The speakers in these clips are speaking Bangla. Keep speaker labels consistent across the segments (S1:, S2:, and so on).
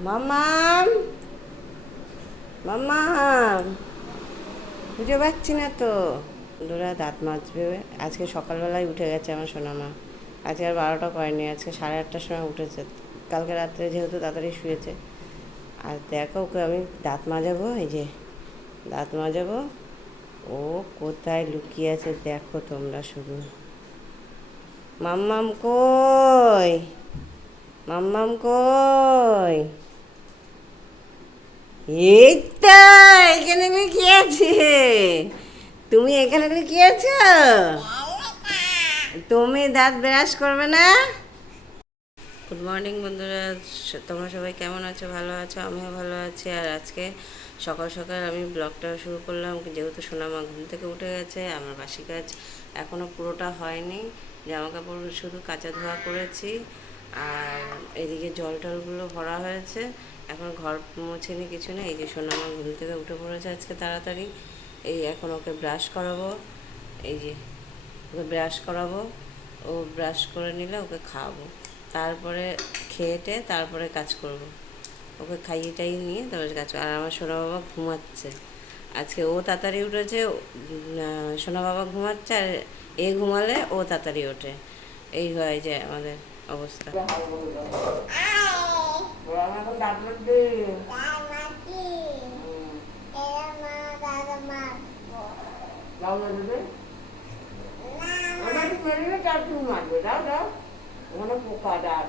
S1: মামাম মামাম। বুঝতে পারছি না তো। দুরা দাঁত মাজবে। আজকে সকালবেলায় উঠে গেছে আমার সোনামা। আজকে আর বারোটা করেনি, আজকে সাড়ে আটটার সময় উঠেছে। কালকে রাত্রে যেহেতু তাড়াতাড়ি শুয়েছে। আর দেখো, ওকে আমি দাঁত মাজাবো, এই যে দাঁত মাজাবো। ও কোথায় লুকিয়ে আছে দেখো তোমরা শুধু। মাম্মাম কই? মাম্মাম কই? এই তো এখানে লুকিয়ে আছে? তুমি এখানে লুকিয়ে আছো? তুমি দাঁত ব্রাশ করবে না? গুড মর্নিং বন্ধুরা। তোমরা সবাই কেমন আছো? ভালো আছো? আমিও ভালো আছি। আর আজকে সকাল সকাল আমি ব্লগটা শুরু করলাম। যেহেতু সোনামা ঘুম থেকে উঠে গেছে, আমার বাসি কাজ এখনও পুরোটা হয়নি। জামা কাপড় শুধু কাঁচা ধোয়া করেছি। আর এদিকে জল টলগুলো ভরা হয়েছে। এখন ঘর মুছেনি কিছু নেই। এই যে সোনা আমার ঘুম থেকে উঠে পড়েছে আজকে তাড়াতাড়ি। এই এখন ওকে ব্রাশ করাবো। এই যে ওকে ব্রাশ করাবো। ও ব্রাশ করে নিলে ওকে খাওয়াবো। তারপরে খেয়েটে তারপরে কাজ করব। ওকে খাইয়ে টাইয়ে নিয়ে তারপরে কাজ। আর আমার সোনা বাবা ঘুমাচ্ছে। আজকে ও তাড়াতাড়ি উঠেছে। সোনা বাবা ঘুমাচ্ছে আর এ ঘুমালে ও তাড়াতাড়ি ওঠে। এই হয় যে আমাদের অবস্থা। পোকা ডাক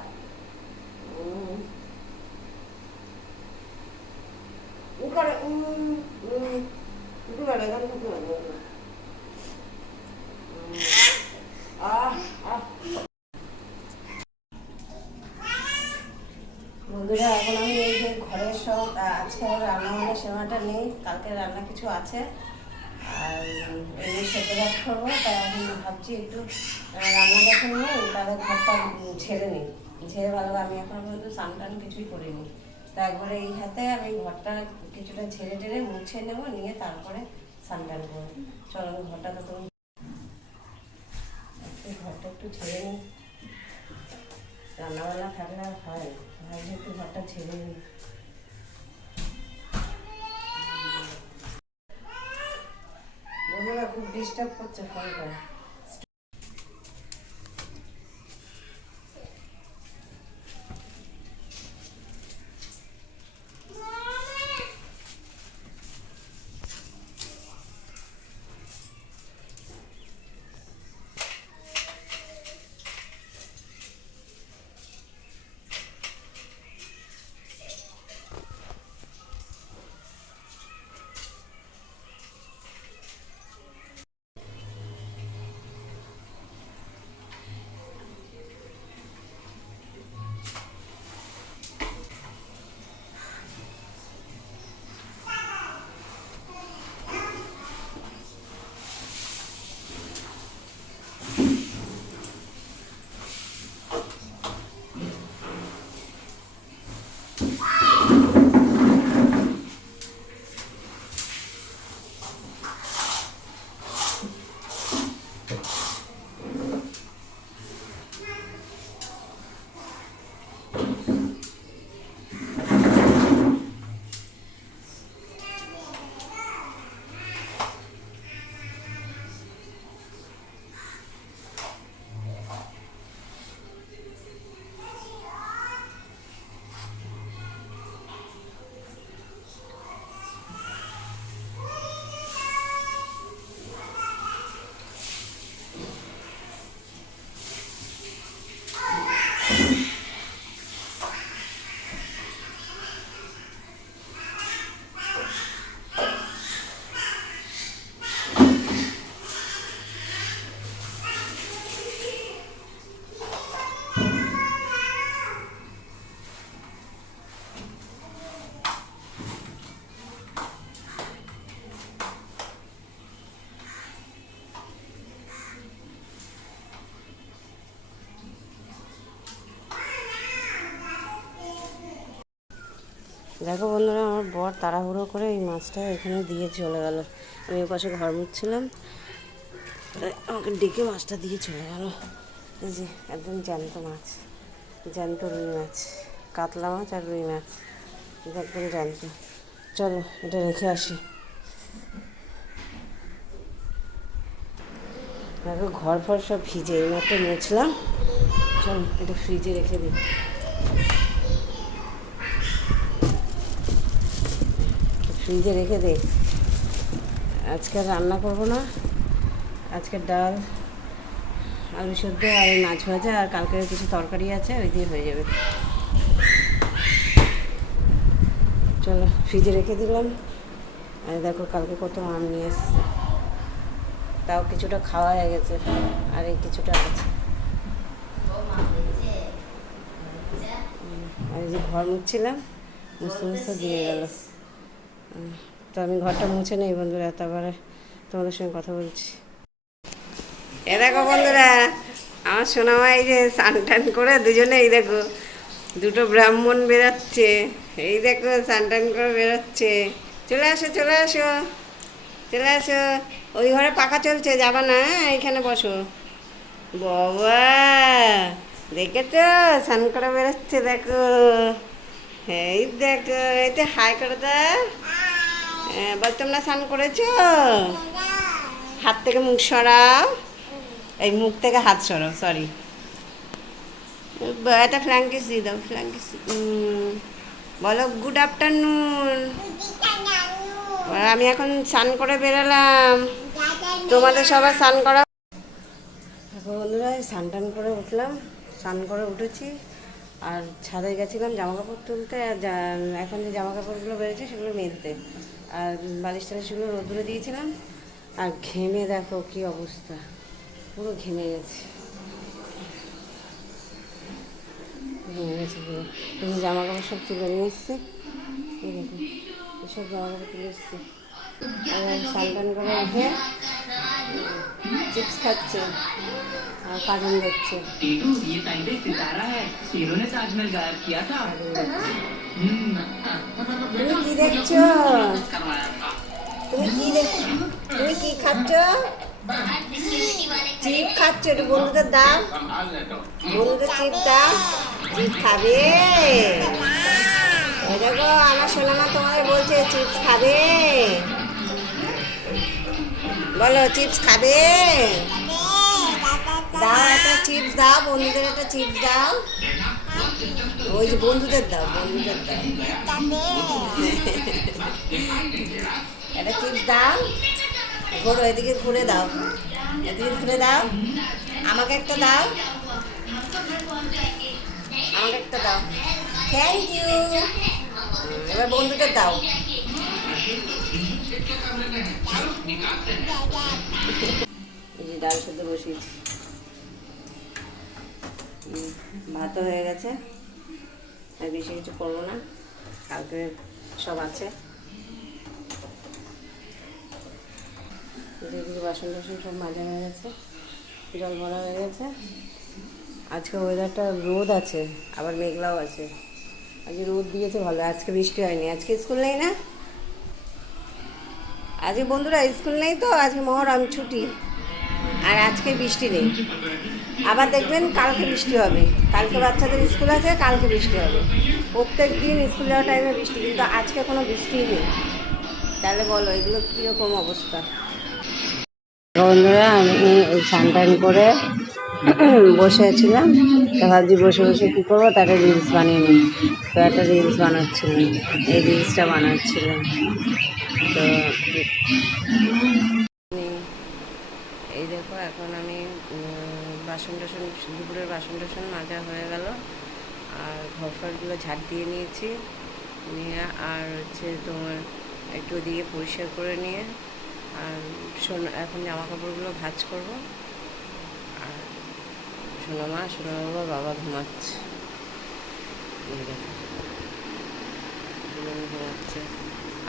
S1: আহ আহ বন্ধুরা, এখন আমি এই যে ঘরের সব আজকে রান্না বান্না সেমাটা নেই, কালকে রান্না কিছু আছে। আর এমনি সেদ্ধ ভাত করব, তাই আমি ভাবছি একটু রান্না যখন নেই তাহলে ঘরটা ছেড়ে নিই। ছেড়ে ভালো, আমি এখনও পর্যন্ত স্নান টান কিছুই করিনি। তা একবারে এই হাতে আমি ঘরটা কিছুটা ছেড়ে টেড়ে মুছে নেব, নিয়ে তারপরে স্নান টান করব। চলো, ঘরটা তো তুমি ঘরটা একটু ছেড়ে নিই। রান্নাবান্না থাকলে আর হয় একটু ঘরটা ছেড়ে নিই বন্ধুরা খুব ডিস্টার্ব করছে ফোনটা দেখো বন্ধুরা, আমার বর তাড়াহুড়ো করে এই মাছটা এখানে দিয়ে চলে গেল। আমি ওর পাশে ঘর মুছছিলাম। আমাকে ডেকে মাছটা দিয়ে চলে গেল। এই যে, একদম জ্যান্ত মাছ। জ্যান্ত রুই মাছ। কাতলা মাছ আর রুই মাছ। একদম জ্যান্ত। চলো, এটা রেখে আসি। দেখো ঘর ফর সব ভিজে এইমাত্র মুছলাম। চলো, এটা ফ্রিজে রেখে দিই। ফ্রিজে রেখে দে। আজকে রান্না করব না। আজকে ডাল, আলু সেদ্ধ আর মাছ ভাজা আর কালকের কিছু তরকারি আছে, ওই দিয়ে হয়ে যাবে। চলো, ফ্রিজে রেখে দিলাম। আর দেখো কালকে কত আম নিয়ে এসছে। তাও কিছুটা খাওয়া হয়ে গেছে, আর এই কিছুটা আছে। আর এই যে ঘর মুছছিলাম, মুছতে মুছতে দিয়ে গেল। তো আমি ঘরটা মুছে নেই বন্ধুরা তারপরে তোমাদের সঙ্গে কথা বলছি। এ দেখো বন্ধুরা আমার সোনামা এই যে স্নান টান করে দুজনে এই দেখো দুটো ব্রাহ্মণ বেরোচ্ছে এই দেখো স্নান টান করে বেরোচ্ছে। চলে আসো চলে আসো চলে আসো। ওই ঘরে পাখা চলছে যাবা না হ্যাঁ? এইখানে বসো। বাবা দেখেছ? স্নান করে বেরোচ্ছে দেখো। এই দেখো এই তো হাই করে হ্যাঁ, বল, তোমরা স্নান করেছ? হাত থেকে মুখ সরাও। এই মুখ থেকে হাত সরাও সরি একটা ফ্ল্যাঙ্কিস দিয়ে দাও ফ্ল্যাঙ্কিস বলো গুড আফটারনুন আমি এখন স্নান করে বেরোলাম। তোমাদের সবার স্নান করা বন্ধুরা স্নান টান করে উঠলাম, স্নান করে উঠেছি। আর ছাদে গেছিলাম জামা কাপড় তুলতে, আর এখন যে জামা কাপড়গুলো বেরোচ্ছে সেগুলো মেলতে। আর বালিশ টালিশগুলো রোদ্দুরে দিয়েছিলাম। আর ঘেমে দেখো কি অবস্থা। পুরো ঘেমে গেছে। জামা কাপড় সব তুলে নিয়ে এসছে। এসব জামা কাপড় তুলে এসছে। স্নান করে উঠে চিপস খাচ্ছে আর কার্টুন দেখছে। তুমি কি দেখছ? তুমি কি দেখছ তুমি কি খাচ্ছ চিপ খাচ্ছ একটু বন্ধুদের দাও বন্ধুদের চিপ দাও চিপ খাবে দেখো আমার সোনামা তোমাদের বলছে চিপস খাবে বলো চিপস খাবে দাও একটা চিপস দাও বন্ধুদের একটা চিপস দাও ওই যে বন্ধুদের দাও বন্ধুদের দাও। একটা চিপস দাও। ঘোরো এদিকে ঘুরে দাও। এদিকে ঘুরে দাও। আমাকে একটা দাও। আমাকে একটা দাও। থ্যাংক ইউ এবার বন্ধুদের দাও। এই যে ডাল সেদ্ধ বসিয়েছি। ভাতও হয়ে গেছে। বেশি কিছু করব না। কালকে সব আছে। বাসন টাসন সব মাজা হয়ে গেছে, জল ভরা হয়ে গেছে। আজকে ওয়েদারটা রোদ আছে, আবার মেঘলাও আছে। আজকে রোদ দিয়েছে ভালো, আজকে বৃষ্টি হয়নি। আজকে স্কুল নেই না? আজকে বন্ধুরা, স্কুল নেই তো? আজকে মহরম, ছুটি। আর আজকে বৃষ্টি নেই। আবার দেখবেন কালকে বৃষ্টি হবে। কালকে বাচ্চাদের স্কুল আছে, কালকে বৃষ্টি হবে। প্রত্যেক দিন স্কুল যাওয়ার টাইমে বৃষ্টি, কিন্তু আজকে কোনো বৃষ্টি নেই। তাহলে বলো, এগুলো কীরকম অবস্থা? বন্ধুরা, আমি এই সানটাইন করে বসেছিলাম তো ভাবছি বসে বসে কী করব? তাকে রিলস বানিয়ে নিই। তো একটা রিলস বানাচ্ছিলাম। এই রিলসটা বানাচ্ছিলাম। তো এখন আমি বাসন টাসন, দুপুরের বাসন টাসন মাজা হয়ে গেল। আর ঘর ফরগুলো ঝাড় দিয়ে নিয়েছি। নিয়ে আর হচ্ছে তোমার একটু ওদিকে পরিষ্কার করে নিয়ে, আর সোনা এখন জামা কাপড়গুলো ভাঁজ করব। আর সোনামা সোনা বাবা বাবা ঘুমাচ্ছে। ঘুমাচ্ছে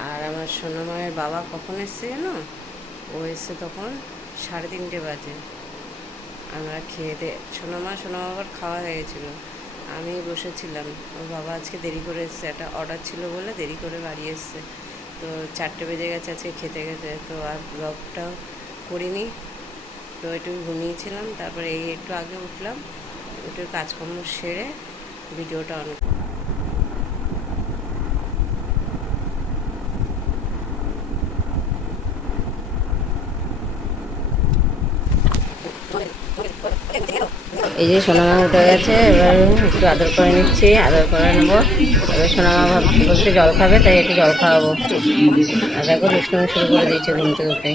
S1: আর আমার সোনামায়ের বাবা কখন এসছে জানো? ও এসছে তখন সাড়ে তিনটে বাজে। আমরা খেয়ে দে, সোনামা সোনা বাবার খাওয়া হয়ে গেছিল। আমি বসেছিলাম। ওর বাবা আজকে দেরি করে এসছে। একটা অর্ডার ছিল বলে দেরি করে বাড়ি এসছে। তো চারটে বেজে গেছে আজকে খেতে খেতে। তো আর ব্লগটাও করিনি। তো একটু ঘুমিয়েছিলাম। তারপরে এই একটু আগে উঠলাম। একটু কাজকর্ম সেরে ভিডিওটা অন এই যে সোনামা উঠে গেছে, এবার একটু আদর করে নিচ্ছি, আদর করে নেব। এবার সোনামা ভাব বলছে জল খাবে, তাই একটু জল খাওয়াবো। আর দেখো দুষ্টুমি শুরু করে দিয়েছে ঘুম থেকে উঠে।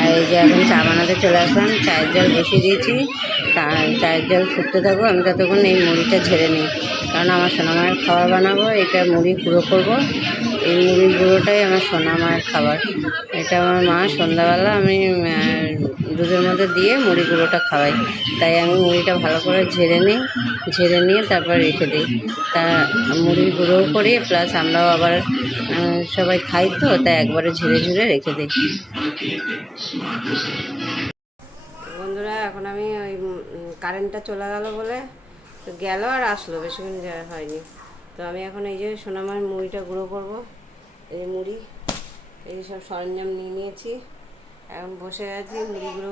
S1: আর এই যে এখন চা বানাতে চলে আসলাম, চায়ের জল বসিয়ে দিয়েছি। চায়ের জল ফুটতে থাকব আমি ততক্ষণ এই মুড়িটা ঝেড়ে নিই। কারণ আমার সোনামায়ের খাবার বানাবো, এটা মুড়ি গুঁড়ো করব। এই মুড়ির গুঁড়োটাই আমার সোনামায়ের খাবার। এটা আমার মা, সন্ধ্যাবেলা আমি দুধের মধ্যে দিয়ে মুড়ি গুঁড়োটা খাওয়াই। তাই আমি মুড়িটা ভালো করে ঝেড়ে নিই, ঝেড়ে নিয়ে তারপর রেখে দিই। তা মুড়ি গুঁড়োও করি, প্লাস আমরাও আবার সবাই খাই তো, তাই একবারে ঝেড়ে ঝুড়ে রেখে দিই। বন্ধুরা, এখন আমি ওই কারেন্টটা চলে গেল বলে তো গেল আর আসলো, বেশিক্ষণ হয়নি। তো আমি এখন এই যে সোনামার মুড়িটা গুঁড়ো করব। এই মুড়ি, এই সব সরঞ্জাম নিয়ে নিয়েছি। এখন বসে আছি, মুড়িগুলো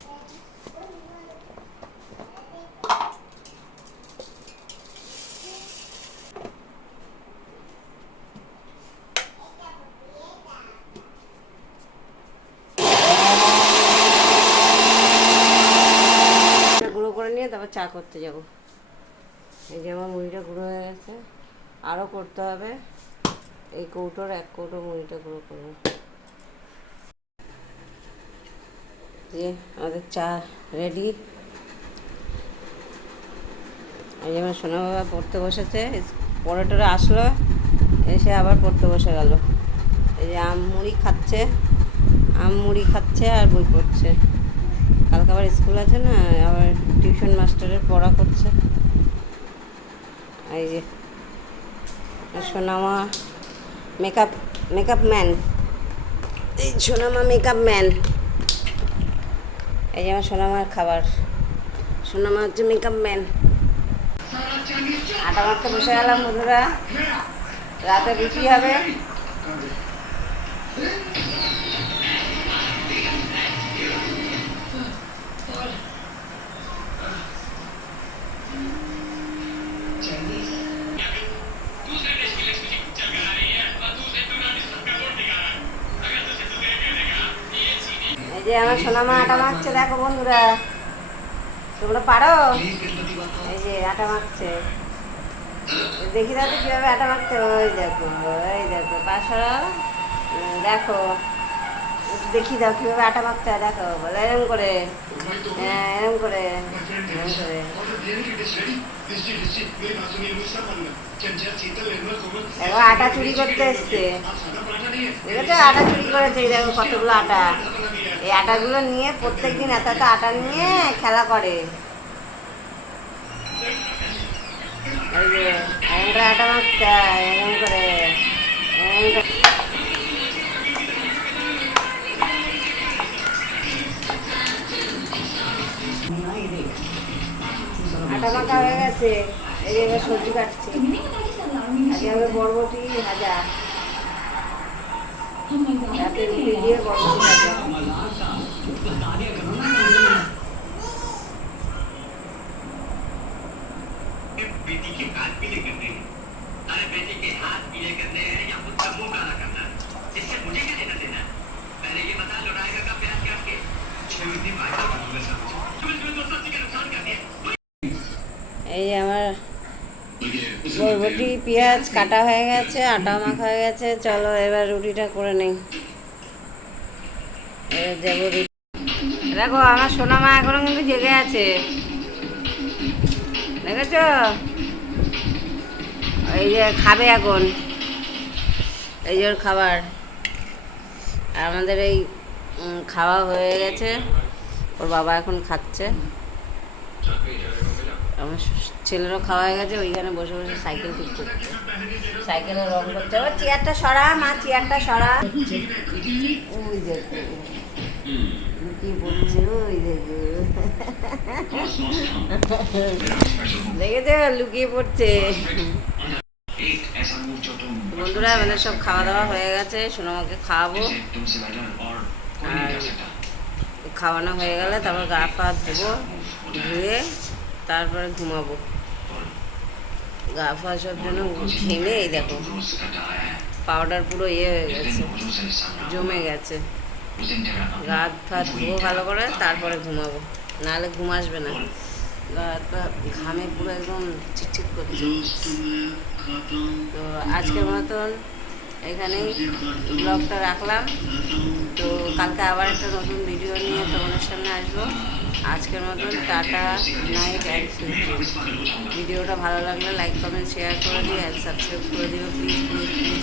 S1: গুঁড়ো করে নিয়ে তারপর চা করতে যাব। এই যে আমার মুড়িটা গুঁড়ো হয়ে গেছে। আরও করতে হবে। এই কৌটোর এক কৌটো মুড়িটা গুঁড়ো করব। যে আমাদের চা রেডি এই যে আমার সোনা বাবা পড়তে বসেছে পরে টরে আসলো এসে আবার পড়তে বসে গেল এই যে আম মুড়ি খাচ্ছে আম মুড়ি খাচ্ছে আর বই পড়ছে কালকে আবার স্কুল আছে না আবার টিউশন মাস্টারের পড়া করছে এই যে সোনামা মেকআপ মেকআপ ম্যান এই সোনামা মেকআপ ম্যান এই যে আমার সোনামার খাবার। সোনামা হচ্ছে মেকআপ ম্যান আটা মারতে বসে গেলাম বন্ধুরা। রাতে রুটি হবে। যে আমার সোনামা আটা মাখছে, দেখো বন্ধুরা। তোমরা পারো? এই যে আটা মাখছে। দেখি দাদা কীভাবে আটা মাখতে। ওই দেখো ওই দেখো পাশরা দেখো। দেখি দাও কীভাবে আটা মাখতে হয় দেখো বলো এরম করে। হ্যাঁ এরম করে। দেখো আটা চুরি করতে এসছে। দেখেছ আটা চুরি করেছে এই দেখো কতগুলো আটা। এই আটাগুলো নিয়ে প্রত্যেকদিন এত এত আটা নিয়ে খেলা করে। এই যে আটা মাখতে হয়, আটা মাখা হয়ে গেছে? এই এবার সবজি কাটছি। আগে হবে বরবটি ভাজা রাতে রুটি দিয়ে বরবটি ভাজা। এই যে আমার বরবটি, পেঁয়াজ কাটা হয়ে গেছে, আটা মাখা হয়ে গেছে। চলো এবার রুটিটা করে নেই। এবার যাব রুটি। দেখো, আমার সোনা মা এখনও কিন্তু জেগে আছে। দেখেছ? এই যে খাবে এখন। এই যে খাবার। আর আমাদের এই খাওয়া হয়ে গেছে। ওর বাবা এখন খাচ্ছে। আমার ছেলেরও খাওয়া হয়ে গেছে, ওইখানে বসে বসে সাইকেল ঠিক করছে। সাইকেলে রং করতে আবার চেয়ারটা সরা, মা, চেয়ারটা সরা। ওই দেখো। কি বলছে, ওই দেখো। দেখেছে? লুকিয়ে পড়ছে। বন্ধুরা মানে সব খাওয়া দাওয়া হয়ে গেছে। সোনামাকে খাওয়াবো। খাওয়ানো হয়ে গেলে তারপর গা ফা ধুবো, ধুয়ে তারপরে ঘুমাবো। গা ফা সব জন্য ঘেমে, এই দেখো। পাউডার পুরো ইয়ে হয়ে গেছে, জমে গেছে। গাত ফাত ধুবো ভালো করে, তারপরে ঘুমাবো। নাহলে ঘুম আসবে না। গাত পা ঘামে পুরো একদম চিকচিক করছে। তো আজকের মতন এখানেই ব্লগটা রাখলাম। তো কালকে আবার একটা নতুন ভিডিও নিয়ে তোমাদের সামনে আসব। আজকের মতন টাটা নাইট অ্যান্ড ভিডিওটা ভালো লাগলে লাইক কমেন্ট শেয়ার করে দিও অ্যান্ড সাবস্ক্রাইব করে দিও প্লিজ প্লিজ প্লিজ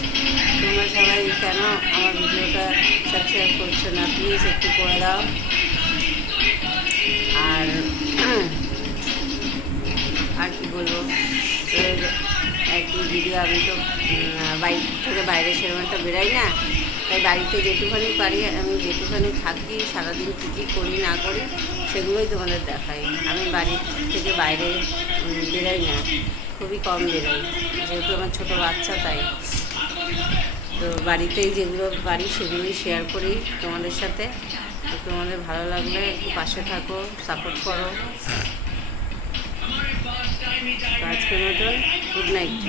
S1: তোমরা সবাই কেন আমার ভিডিওটা সাবস্ক্রাইব করছ না? প্লিজ একটু করে দাও। আর আর কি বলব? একই ভিডিও আমি তো বাড়ি থেকে বাইরে সেরকম একটা বেরাই না। তাই বাড়িতে যেটুখানি পারি, আমি যেটুখানি থাকি, সারাদিন কী কী করি, না করি সেগুলোই তোমাদের দেখাই। আমি বাড়ি থেকে বাইরে বেরোই না। খুবই কম বেরোই। যেহেতু আমার ছোটো বাচ্চা, তাই। তো বাড়িতেই যেগুলো বাড়ি সেগুলোই শেয়ার করি তোমাদের সাথে। তোমাদের ভালো লাগলে একটু পাশে থাকো সাপোর্ট করো। আজকের মতন গুড নাইট